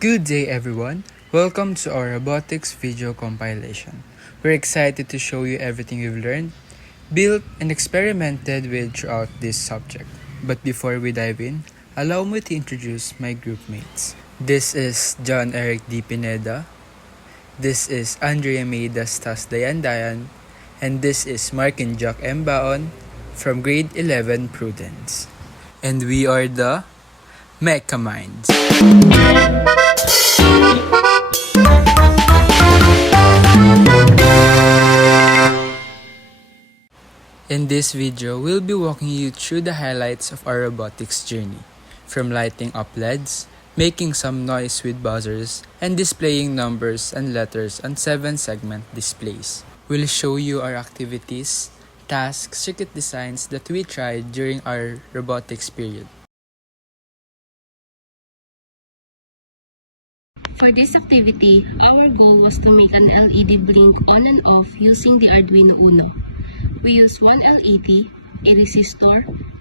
Good day everyone, welcome to our robotics video compilation. We're excited to show you everything we've learned, built, and experimented with throughout this subject. But before we dive in, allow me to introduce my group mates. This is John Eridk D. Pineda, this is Andrea Dastas Dayandayan, and this is Marquine Baon from grade 11 Prudence. And we are the MechaMind. In this video, we'll be walking you through the highlights of our robotics journey, from lighting up LEDs, making some noise with buzzers, and displaying numbers and letters on 7-segment displays. We'll show you our activities, tasks, circuit designs that we tried during our robotics period. For this activity, our goal was to make an LED blink on and off using the Arduino Uno. We used one LED, a resistor,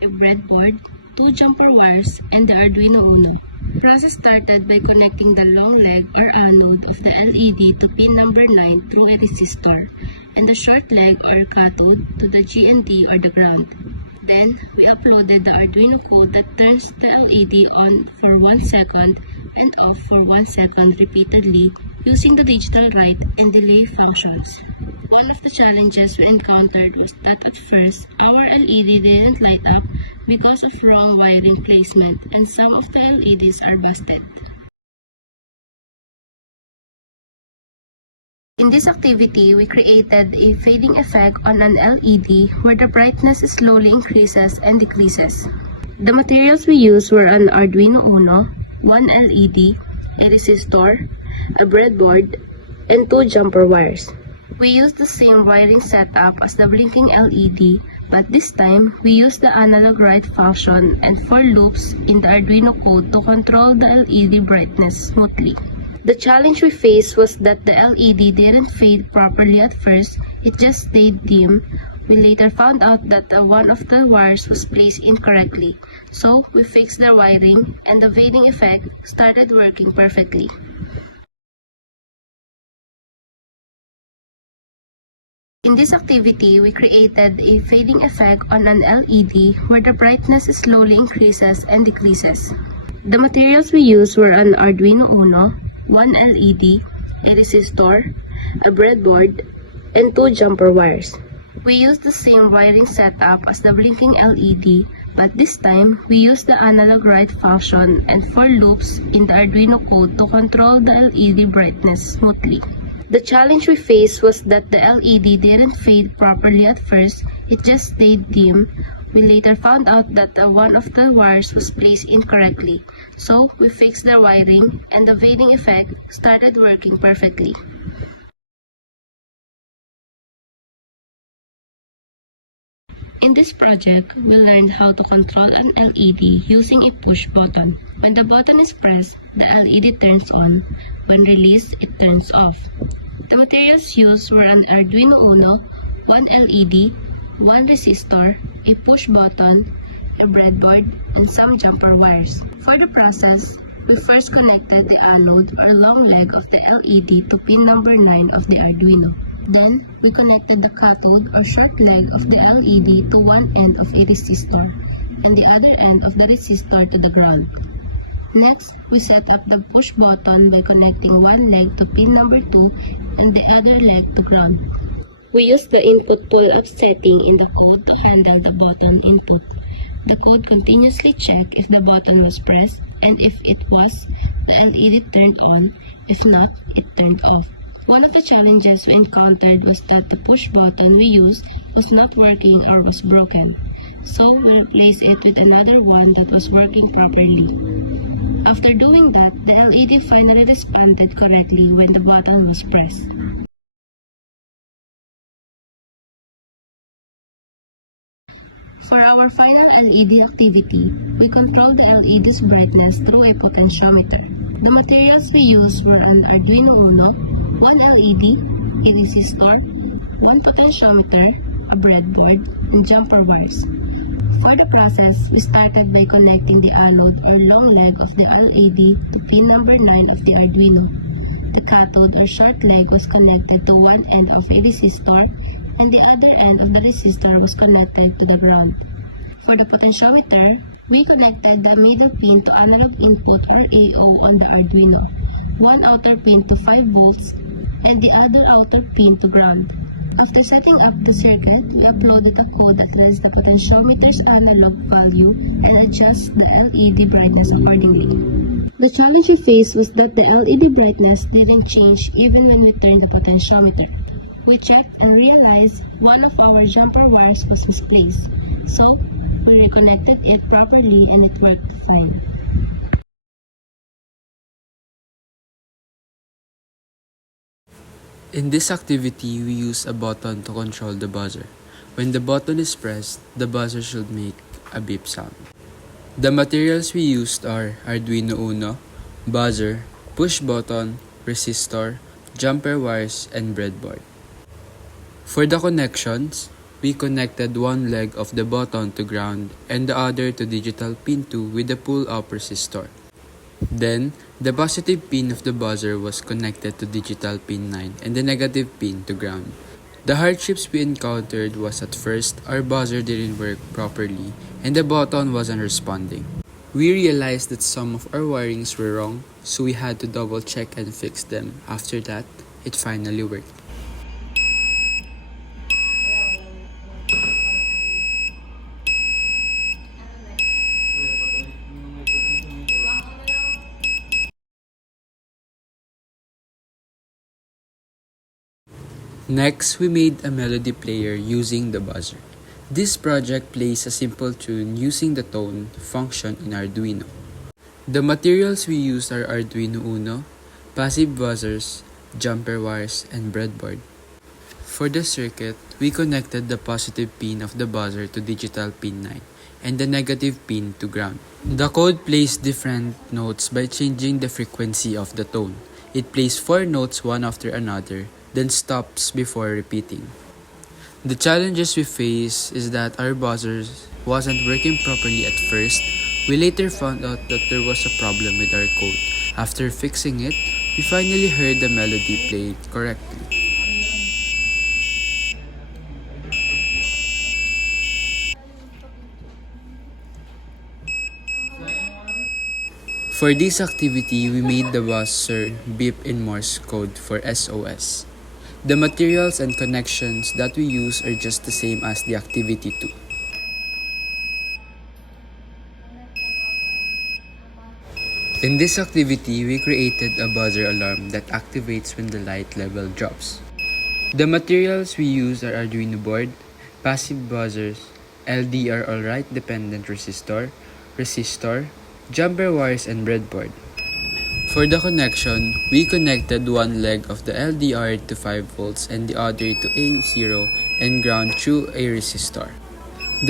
a breadboard, 2 jumper wires, and the Arduino Uno. The process started by connecting the long leg or anode of the LED to pin number 9 through a resistor, and the short leg or cathode to the GND or the ground. Then, we uploaded the Arduino code that turns the LED on for 1 second and off for 1 second repeatedly using the digital write and delay functions. One of the challenges we encountered was that at first, our LED didn't light up because of wrong wiring placement and some of the LEDs are busted. In this activity, we created a fading effect on an LED where the brightness slowly increases and decreases. The materials we used were an Arduino Uno, one LED, a resistor, a breadboard, and 2 jumper wires. We used the same wiring setup as the blinking LED, but this time, we used the analog write function and 4 loops in the Arduino code to control the LED brightness smoothly. The challenge we faced was that the LED didn't fade properly at first, it just stayed dim. We later found out that one of the wires was placed incorrectly, so we fixed the wiring and the fading effect started working perfectly. In this activity, we created a fading effect on an LED where the brightness slowly increases and decreases. The materials we used were an Arduino Uno, one LED, a resistor, a breadboard, and 2 jumper wires. We used the same wiring setup as the blinking LED, but this time, we used the analog write function and 4 loops in the Arduino code to control the LED brightness smoothly. The challenge we faced was that the LED didn't fade properly at first, it just stayed dim. We later found out that one of the wires was placed incorrectly, so we fixed the wiring and the fading effect started working perfectly. In this project, we learned how to control an LED using a push button. When the button is pressed, the LED turns on. When released, it turns off. The materials used were an Arduino Uno, one LED, one resistor, a push button, a breadboard, and some jumper wires. For the process, we first connected the anode or long leg of the LED to pin number 9 of the Arduino. Then, we connected the cathode or short leg of the LED to one end of a resistor and the other end of the resistor to the ground. Next, we set up the push button by connecting one leg to pin number 2 and the other leg to ground. We used the input pull-up setting in the code to handle the button input. The code continuously checked if the button was pressed, and if it was, the LED turned on. If not, it turned off. One of the challenges we encountered was that the push button we used was not working or was broken. So we replaced it with another one that was working properly. After doing that, the LED finally responded correctly when the button was pressed. For our final LED activity, we controlled the LED's brightness through a potentiometer. The materials we used were an Arduino Uno, one LED, a resistor, one potentiometer, a breadboard, and jumper wires. For the process, we started by connecting the anode or long leg of the LED to pin number 9 of the Arduino. The cathode or short leg was connected to one end of a resistor and the other end of the resistor was connected to the ground. For the potentiometer, we connected the middle pin to analog input or AO on the Arduino, one outer pin to 5 volts, and the other outer pin to ground. After setting up the circuit, we uploaded a code that reads the potentiometer's analog value and adjusts the LED brightness accordingly. The challenge we faced was that the LED brightness didn't change even when we turned the potentiometer. We checked and realized one of our jumper wires was misplaced, so we reconnected it properly and it worked fine. In this activity, we use a button to control the buzzer. When the button is pressed, the buzzer should make a beep sound. The materials we used are Arduino Uno, buzzer, push button, resistor, jumper wires, and breadboard. For the connections, we connected one leg of the button to ground and the other to digital pin 2 with the pull-up resistor. Then, the positive pin of the buzzer was connected to digital pin 9 and the negative pin to ground. The hardships we encountered was at first, our buzzer didn't work properly and the button wasn't responding. We realized that some of our wirings were wrong, so we had to double check and fix them. After that, it finally worked. Next, we made a melody player using the buzzer. This project plays a simple tune using the tone function in Arduino. The materials we used are Arduino Uno, passive buzzers, jumper wires, and breadboard. For the circuit, we connected the positive pin of the buzzer to digital pin 9 and the negative pin to ground. The code plays different notes by changing the frequency of the tone. It plays 4 notes one after another, then stops before repeating. The challenges we face is that our buzzer wasn't working properly at first. We later found out that there was a problem with our code. After fixing it, we finally heard the melody played correctly. For this activity, we made the buzzer beep in Morse code for SOS. The materials and connections that we use are just the same as the activity 2. In this activity, we created a buzzer alarm that activates when the light level drops. The materials we use are Arduino board, passive buzzers, LDR all-right dependent resistor, jumper wires, and breadboard. For the connection, we connected one leg of the LDR to 5 volts and the other to A0 and ground through a resistor.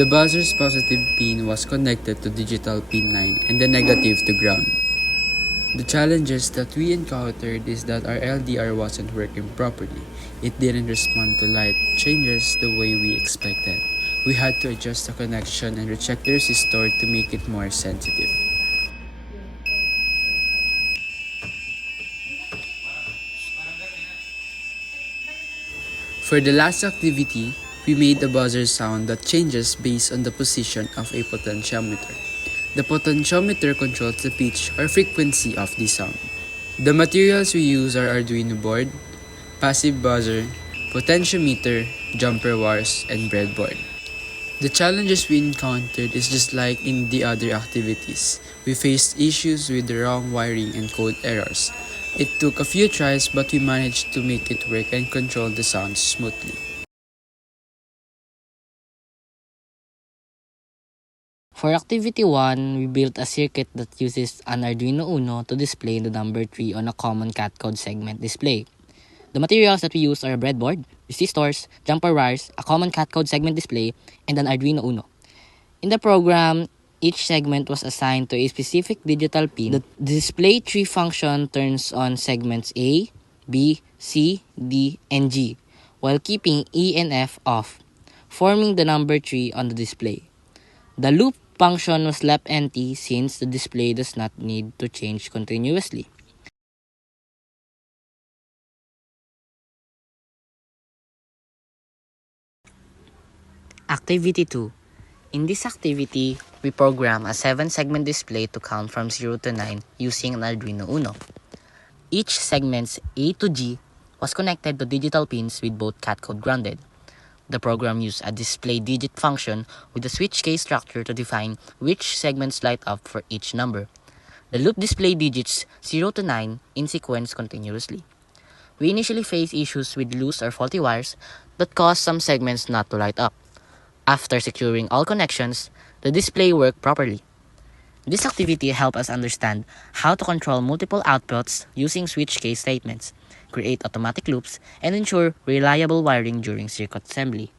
The buzzer's positive pin was connected to digital pin 9 and the negative to ground. The challenges that we encountered is that our LDR wasn't working properly. It didn't respond to light changes the way we expected. We had to adjust the connection and recheck the resistor to make it more sensitive. For the last activity, we made a buzzer sound that changes based on the position of a potentiometer. The potentiometer controls the pitch or frequency of the sound. The materials we use are Arduino board, passive buzzer, potentiometer, jumper wires, and breadboard. The challenges we encountered is just like in the other activities. We faced issues with the wrong wiring and code errors. It took a few tries, but we managed to make it work and control the sound smoothly. For activity 1, we built a circuit that uses an Arduino Uno to display the number 3 on a common cat code segment display. The materials that we use are a breadboard, resistors, jumper wires, a common cat code segment display, and an Arduino Uno. In the program, each segment was assigned to a specific digital pin. The display tree function turns on segments A, B, C, D, and G, while keeping E and F off, forming the number tree on the display. The loop function was left empty since the display does not need to change continuously. Activity 2. In this activity, we program a 7-segment display to count from 0 to 9 using an Arduino Uno. Each segment's A to G was connected to digital pins with both cat code grounded. The program used a display digit function with a switch case structure to define which segments light up for each number. The loop display digits 0 to 9 in sequence continuously. We initially faced issues with loose or faulty wires that caused some segments not to light up. After securing all connections, the display worked properly. This activity helped us understand how to control multiple outputs using switch case statements, create automatic loops, and ensure reliable wiring during circuit assembly.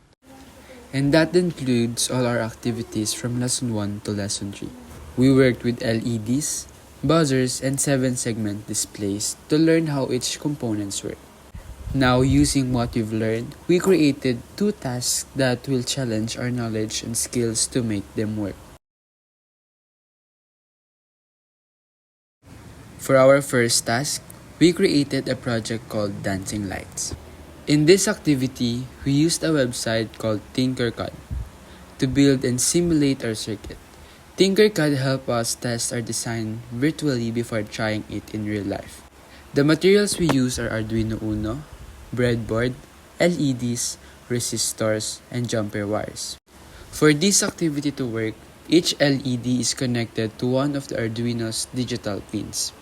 And that includes all our activities from Lesson 1 to Lesson 3. We worked with LEDs, buzzers, and 7-segment displays to learn how each components work. Now, using what we've learned, we created 2 tasks that will challenge our knowledge and skills to make them work. For our first task, we created a project called Dancing Lights. In this activity, we used a website called Tinkercad to build and simulate our circuit. Tinkercad helped us test our design virtually before trying it in real life. The materials we use are Arduino Uno, breadboard, LEDs, resistors, and jumper wires. For this activity to work, each LED is connected to one of the Arduino's digital pins.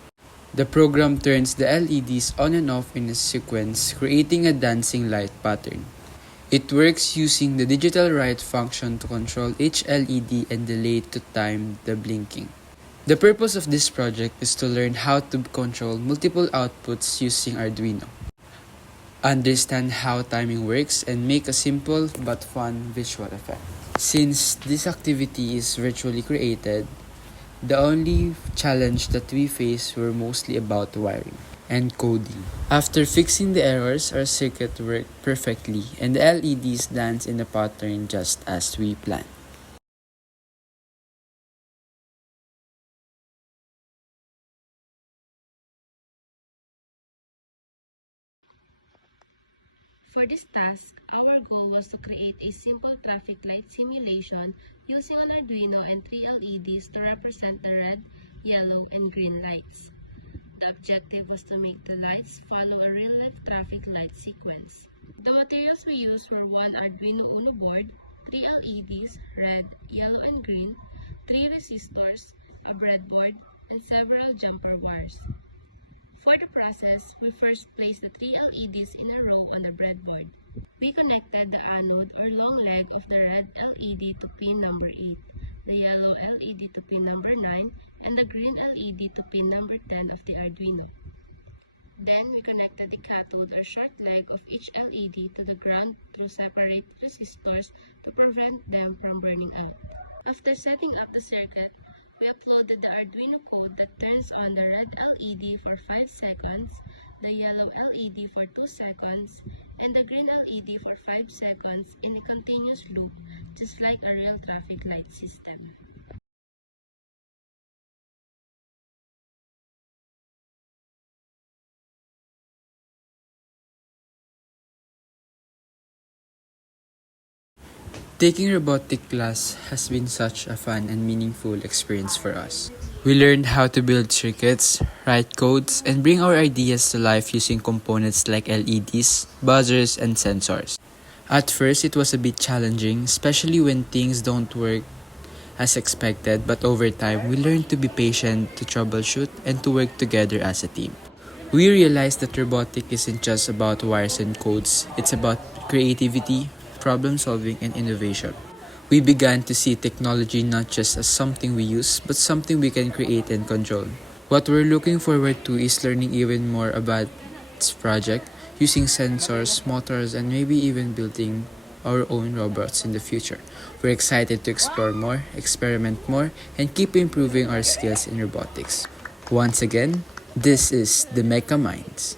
The program turns the LEDs on and off in a sequence, creating a dancing light pattern. It works using the digital write function to control each LED and delay to time the blinking. The purpose of this project is to learn how to control multiple outputs using Arduino, understand how timing works, and make a simple but fun visual effect. Since this activity is virtually created, the only challenge that we faced were mostly about wiring and coding. After fixing the errors, our circuit worked perfectly and the LEDs danced in the pattern just as we planned. For this task, our goal was to create a simple traffic light simulation using an Arduino and 3 LEDs to represent the red, yellow, and green lights. The objective was to make the lights follow a real-life traffic light sequence. The materials we used were one Arduino Uno board, 3 LEDs, red, yellow, and green, 3 resistors, a breadboard, and several jumper wires. For the process, we first placed the 3 LEDs in a row on the breadboard. We connected the anode or long leg of the red LED to pin number 8, the yellow LED to pin number 9, and the green LED to pin number 10 of the Arduino. Then, we connected the cathode or short leg of each LED to the ground through separate resistors to prevent them from burning out. After setting up the circuit, we uploaded the Arduino code that turns on the red LED for 5 seconds, the yellow LED for 2 seconds, and the green LED for 5 seconds in a continuous loop, just like a real traffic light system. Taking robotic class has been such a fun and meaningful experience for us. We learned how to build circuits, write codes, and bring our ideas to life using components like LEDs, buzzers, and sensors. At first, it was a bit challenging, especially when things don't work as expected, but over time, we learned to be patient, to troubleshoot, and to work together as a team. We realized that robotics isn't just about wires and codes, it's about creativity, problem solving, and innovation. We began to see technology not just as something we use, but something we can create and control. What we're looking forward to is learning even more about this project, using sensors, motors, and maybe even building our own robots in the future. We're excited to explore more, experiment more, and keep improving our skills in robotics. Once again, this is the MechaMinds.